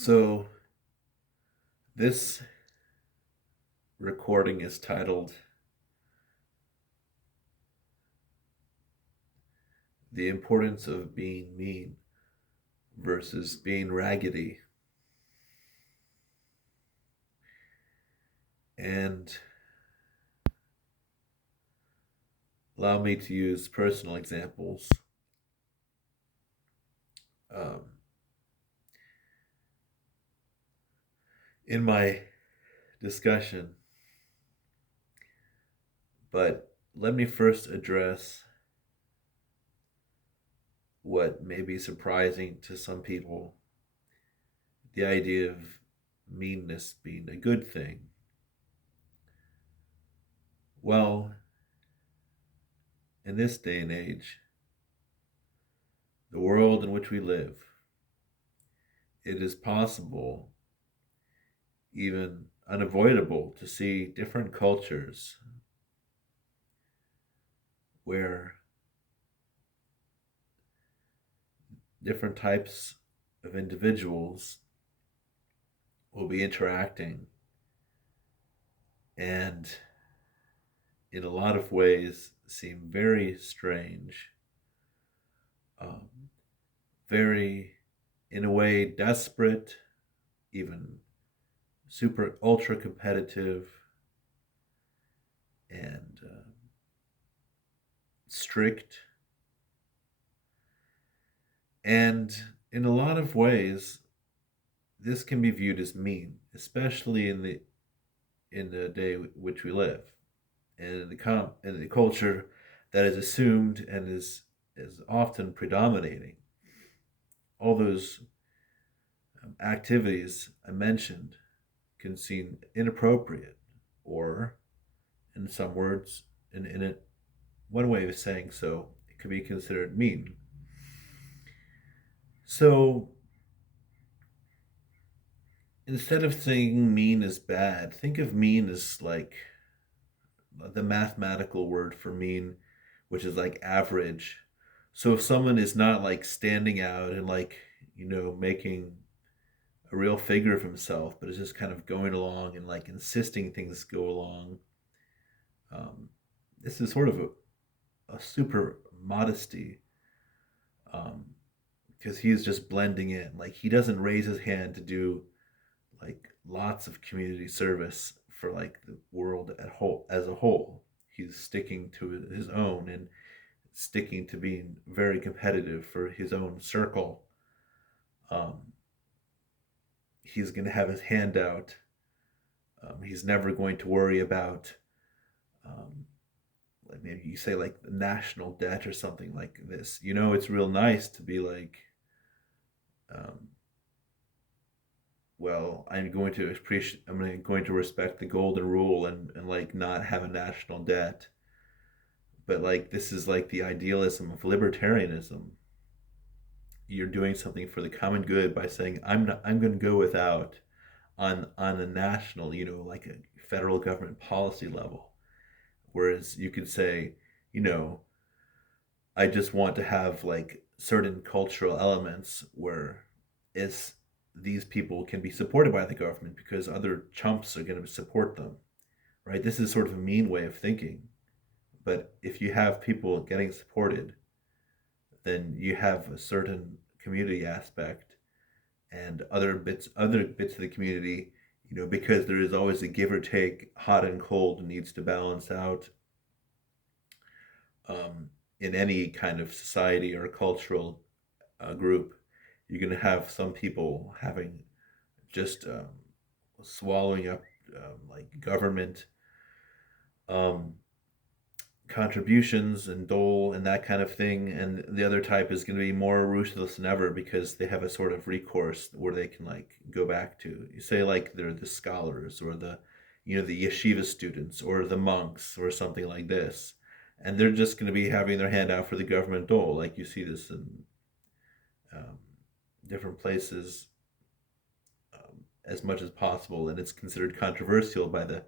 So, this recording is titled The Importance of Being Mean versus Being Raggedy. And allow me to use personal examples. Um, in my discussion, but let me first address what may be surprising to some people, the idea of meanness being a good thing. Well, in this day and age, the world in which we live, it is possible, even unavoidable, to see different cultures where different types of individuals will be interacting and, in a lot of ways, seem very strange, um, very, in a way, desperate, even super ultra competitive, and strict. And in a lot of ways, this can be viewed as mean, especially in the day which we live, and in the culture that is assumed and is often predominating. All those activities I mentioned can seem inappropriate, or in some words, in it, one way of saying so, it could be considered mean. So instead of saying mean is bad, think of mean as like the mathematical word for mean, which is like average. So if someone is not like standing out and like, making a real figure of himself, but is just kind of going along and like insisting things go along, um, this is sort of a super modesty, um, because he's just blending in. Like he doesn't raise his hand to do like lots of community service for like the world at whole as a whole. He's sticking to his own and sticking to being very competitive for his own circle. Um, he's going to have his hand out. He's never going to worry about, um, like maybe you say like the national debt or something like this. It's real nice to be like, um, well, I'm going to respect the golden rule and like not have a national debt. But like this is like the idealism of libertarianism. You're doing something for the common good by saying I'm going to go without on a national, like a federal government policy level. Whereas you could say, you know, I just want to have like certain cultural elements where it's these people can be supported by the government because other chumps are going to support them, right? This is sort of a mean way of thinking. But if you have people getting supported, then you have a certain community aspect and other bits of the community, because there is always a give or take, hot and cold needs to balance out, um, in any kind of society or cultural group. You're going to have some people having just swallowing up, like government, um, contributions and dole and that kind of thing, and the other type is going to be more ruthless than ever because they have a sort of recourse where they can like go back to. You say like they're the scholars or the yeshiva students or the monks or something like this, and they're just going to be having their hand out for the government dole. Like you see this in, um, different places, as much as possible, and it's considered controversial by the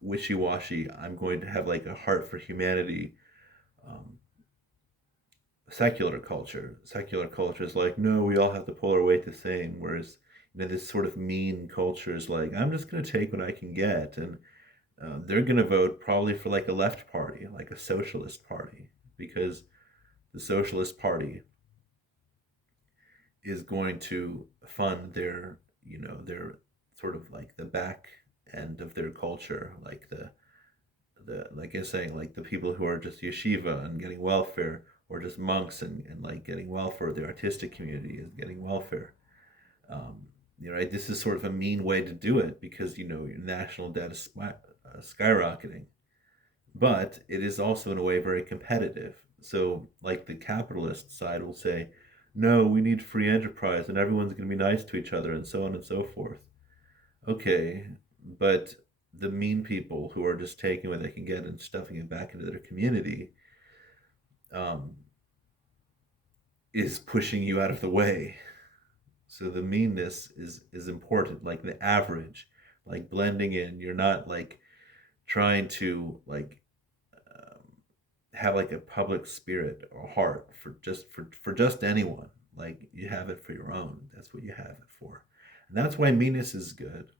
wishy-washy. I'm going to have like a heart for humanity. Um, Secular culture is like, no, we all have to pull our weight the same. Whereas, this sort of mean culture is like, I'm just going to take what I can get. And they're going to vote probably for like a left party, like a socialist party, because the socialist party is going to fund their, their sort of like the back end of their culture, like the like I was saying, like the people who are just yeshiva and getting welfare, or just monks and like getting welfare. The artistic community is getting welfare. Um, right? This is sort of a mean way to do it because your national debt is skyrocketing, but it is also in a way very competitive. So, like the capitalist side will say, no, we need free enterprise and everyone's going to be nice to each other and so on and so forth. Okay, but the mean people who are just taking what they can get and stuffing it back into their community um, is pushing you out of the way. So the meanness is important, like the average, like blending in. You're not like trying to like um, have like a public spirit or heart for just anyone. Like you have it for your own. That's what you have it for, and that's why meanness is good.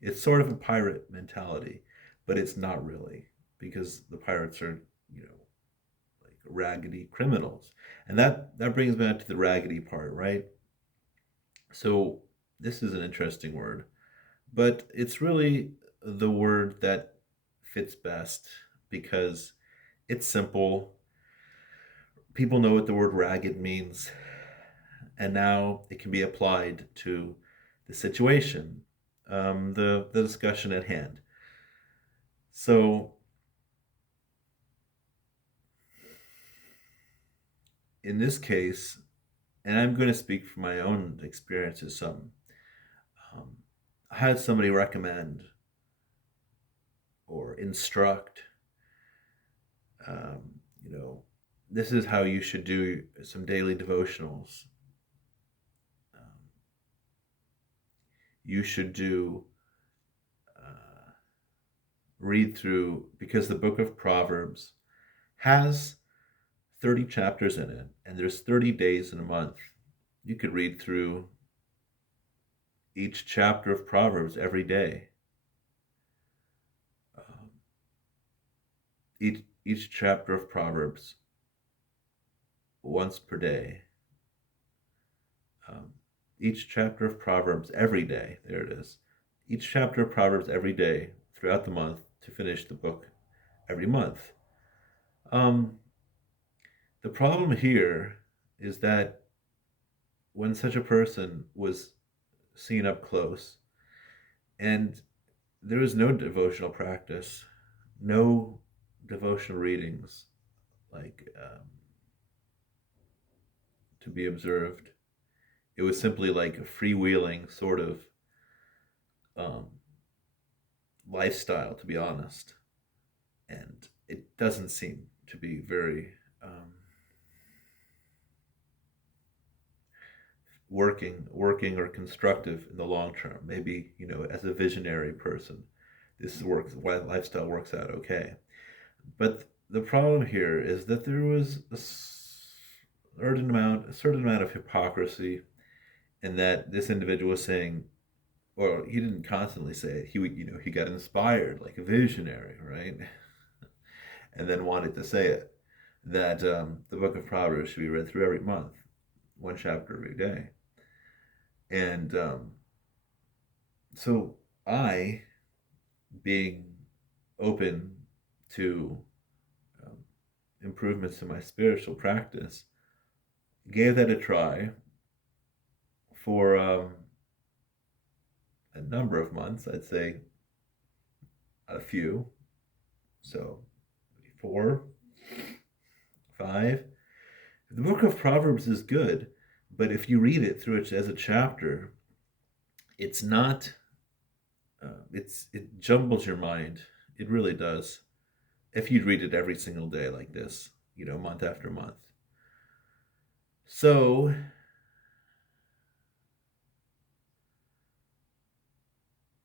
It's sort of a pirate mentality, but it's not really because the pirates are, you know, like raggedy criminals. And that brings me back to the raggedy part, right? So this is an interesting word, but it's really the word that fits best because it's simple. People know what the word ragged means, and now it can be applied to the situation, the discussion at hand. So in this case, and I'm going to speak from my own experiences, um, I had somebody recommend or instruct, um, you know, this is how you should do some daily devotionals. Um, you should do uh, read through because the book of Proverbs has 30 chapters in it, and there's 30 days in a month. You could read through each chapter of Proverbs every day. Um, each chapter of Proverbs once per day. Um, each chapter of Proverbs every day. There it is. Each chapter of Proverbs every day throughout the month to finish the book every month. Um, the problem here is that when such a person was seen up close and there was no devotional practice, no devotional readings like to be observed. It was simply like a freewheeling sort of um, lifestyle, to be honest. And it doesn't seem to be very working or constructive in the long term. Maybe as a visionary person, this works. Why lifestyle works out okay. But the problem here is that there was a certain amount of hypocrisy, in that this individual was saying, or he didn't constantly say it. He got inspired like a visionary, right? And then wanted to say it that the book of Proverbs should be read through every month, one chapter every day. And so I, being open to um, improvements in my spiritual practice, gave that a try for a number of months. I'd say a few. So 4, 5. The book of Proverbs is good, but if you read it through it as a chapter, it's not. It jumbles your mind. It really does. If you'd read it every single day like this, month after month. So,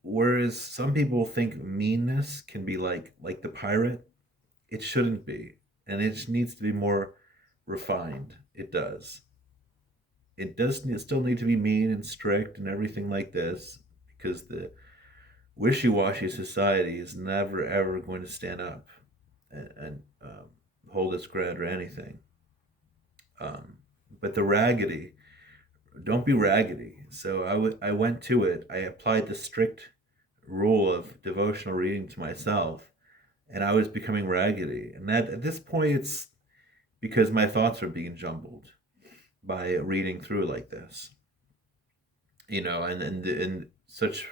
whereas some people think meanness can be like the pirate, it shouldn't be, and it needs to be more refined. It does. it does still need to be mean and strict and everything like this, because the wishy-washy society is never ever going to stand up and hold its ground or anything. Um, but the raggedy, don't be raggedy. So I went to it. I applied the strict rule of devotional reading to myself, and I was becoming raggedy. And that at this point, it's because my thoughts are being jumbled by reading through like this, and such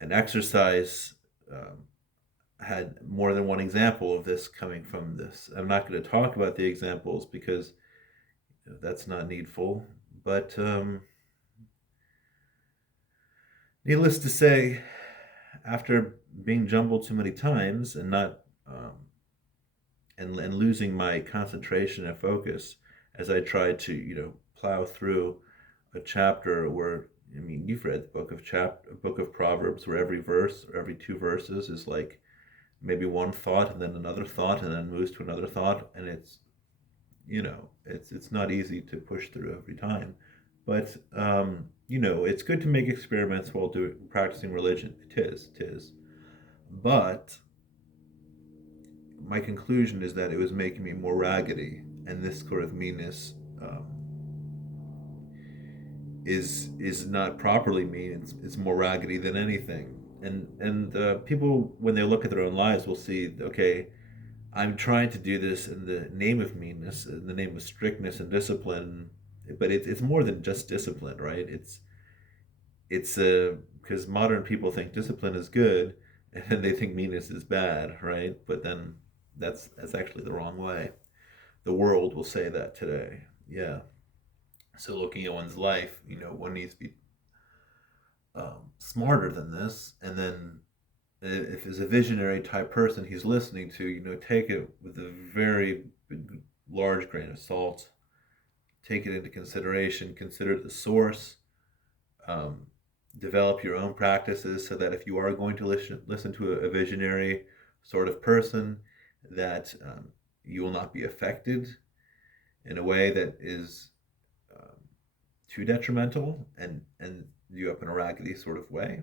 an exercise. Had more than one example of this coming from this. I'm not going to talk about the examples because that's not needful. But needless to say, after being jumbled too many times and not and losing my concentration and focus as I tried to plow through a chapter where, I mean, you've read the book of Proverbs, where every verse or every two verses is like maybe one thought and then another thought and then moves to another thought, and it's not easy to push through every time. But it's good to make experiments while doing practicing religion. It is. But my conclusion is that it was making me more raggedy, and this sort of meanness is not properly mean. It's more raggedy than anything. And people, when they look at their own lives, will see, okay, I'm trying to do this in the name of meanness, in the name of strictness and discipline, but it's more than just discipline, right? It's because modern people think discipline is good, and then they think meanness is bad, right? But then that's actually the wrong way. The world will say that today. Yeah. So looking at one's life, one needs to be smarter than this, and then if he's a visionary type person he's listening to, take it with a very big, large grain of salt. Take it into consideration. Consider the source. Um, Develop your own practices so that if you are going to listen to a visionary sort of person, that you will not be affected in a way that is um, too detrimental and you up in a raggedy sort of way.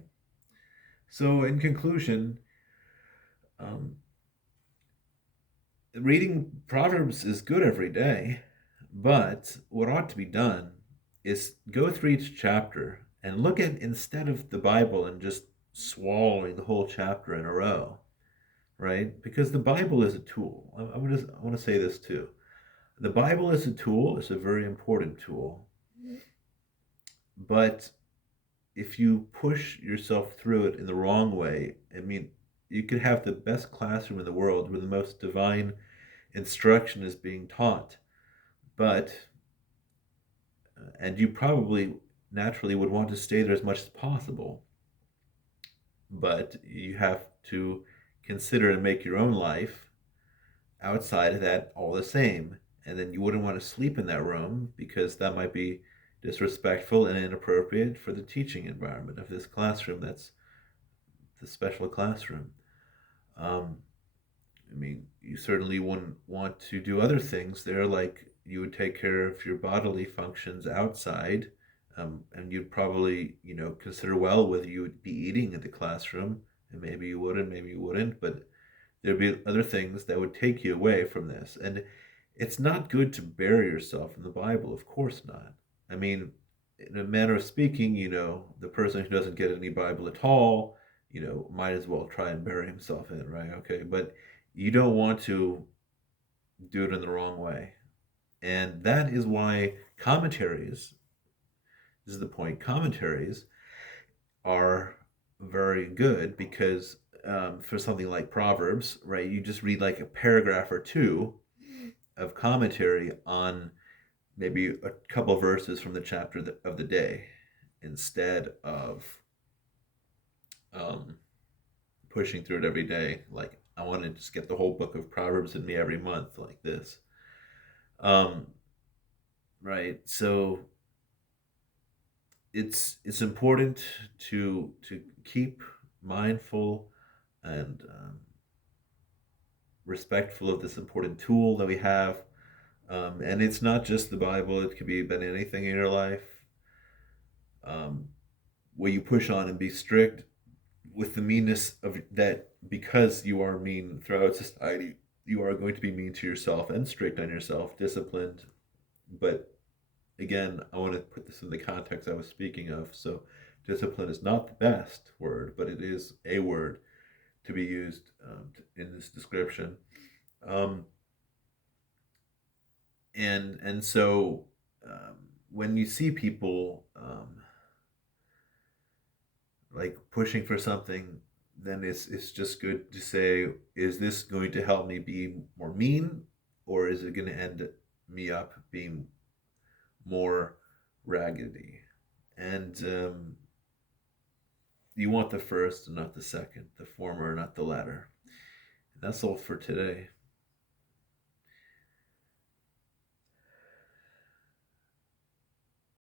So, in conclusion, um, reading Proverbs is good every day, but what ought to be done is go through each chapter and look at, instead of the Bible and just swallowing the whole chapter in a row, right? Because the Bible is a tool. I want to say this too. The Bible is a tool, it's a very important tool, but if you push yourself through it in the wrong way, I mean, you could have the best classroom in the world where the most divine instruction is being taught, but and you probably naturally would want to stay there as much as possible, but you have to consider and make your own life outside of that all the same. And then you wouldn't want to sleep in that room because that might be disrespectful and inappropriate for the teaching environment of this classroom. That's the special classroom. Um, I mean, you certainly wouldn't want to do other things there, like you would take care of your bodily functions outside, and you'd probably, consider well whether you would be eating in the classroom, and maybe you wouldn't, maybe you wouldn't, but there'd be other things that would take you away from this. And it's not good to bury yourself in the Bible, of course not. I mean, in a manner of speaking, the person who doesn't get any Bible at all, might as well try and bury himself in it, right? Okay, but you don't want to do it in the wrong way. And that is why commentaries, this is the point, commentaries are very good because for something like Proverbs, right, you just read like a paragraph or two of commentary on maybe a couple of verses from the chapter of the day instead of um, pushing through it every day. Like, I want to just get the whole book of Proverbs in me every month, like this. Um, right. So it's important to keep mindful and respectful of this important tool that we have. And it's not just the Bible, it could be about anything in your life. Um, will you push on and be strict with the meanness of that because you are mean throughout society? You are going to be mean to yourself and strict on yourself, disciplined. But again, I want to put this in the context I was speaking of. So, discipline is not the best word, but it is a word to be used in this description. Um, and so um, when you see people like pushing for something, then it's just good to say, is this going to help me be more mean, or is it going to end me up being more raggedy? And you want the first and not the second, the former, not the latter. And that's all for today.